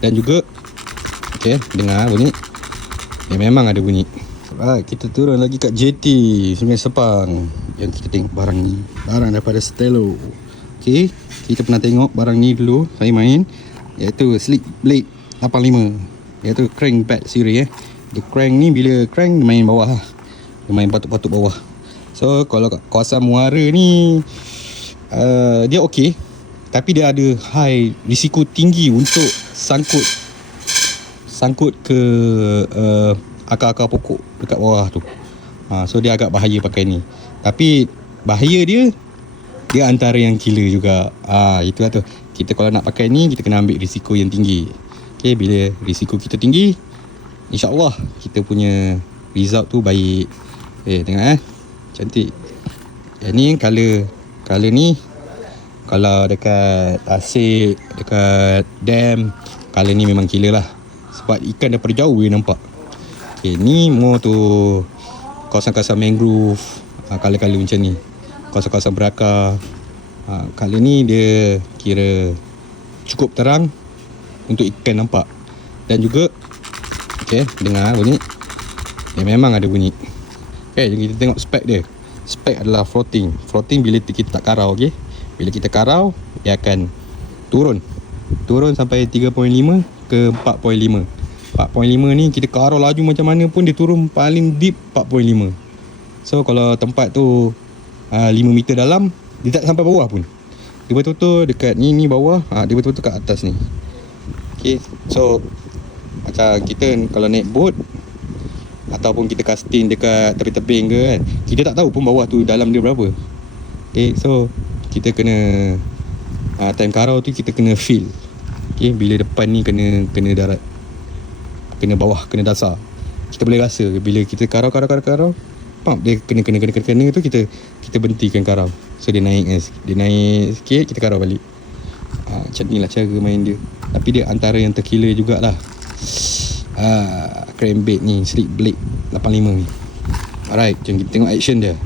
Dan juga dengar bunyi. Memang ada bunyi. Alright, kita turun lagi kat JT Sungai Sepang. Yang kita tengok barang ni, barang daripada Stelo. Kita pernah tengok barang ni dulu saya main, iaitu Slick Blade 85, iaitu crank pad series. Dia crank ni, bila crank dia main bawah lah. Dia main patuk-patuk bawah. So kalau kat kawasan Muara ni dia okey, tapi dia ada high risiko tinggi untuk sangkut ke akar-akar pokok dekat bawah tu. So dia agak bahaya pakai ni. Tapi bahaya dia antara yang killer juga. Itulah tu. Kita kalau nak pakai ni, kita kena ambil risiko yang tinggi. Bila risiko kita tinggi, InsyaAllah kita punya result tu baik. Tengok cantik. Yang ni color ni, kalau dekat tasik, dekat dam, color ni memang killer lah. Sebab ikan daripada jauh dia nampak. Ni more tu kawasan-kawasan mangrove, color-color macam ni. Kawasan-kawasan berakar, color ni dia kira cukup terang untuk ikan nampak. Dan juga dengar bunyi. Memang ada bunyi. Jadi kita tengok spek dia. Spek adalah floating. Floating bila kita tak karau. Bila kita karau, dia akan turun sampai 3.5 ke 4.5. 4.5 ni kita karau laju macam mana pun, dia turun paling deep 4.5. So kalau tempat tu 5 meter dalam, dia tak sampai bawah pun. Dia betul-betul dekat ni bawah, dia betul-betul kat atas ni. So macam kita kalau naik boat ataupun kita casting dekat tebing-tebing ke kan, kita tak tahu pun bawah tu dalam dia berapa. So kita kena time karau tu kita kena feel. Bila depan ni kena darat, kena bawah, kena dasar, kita boleh rasa. Bila kita karau dia kena tu, kita berhentikan karau. So dia naik sikit, kita karau balik. Macam ni lah cara main dia. Tapi dia antara yang terkiller jugalah. Crankbait ni, Slick Blade 85 ni. Alright, jom kita tengok action dia.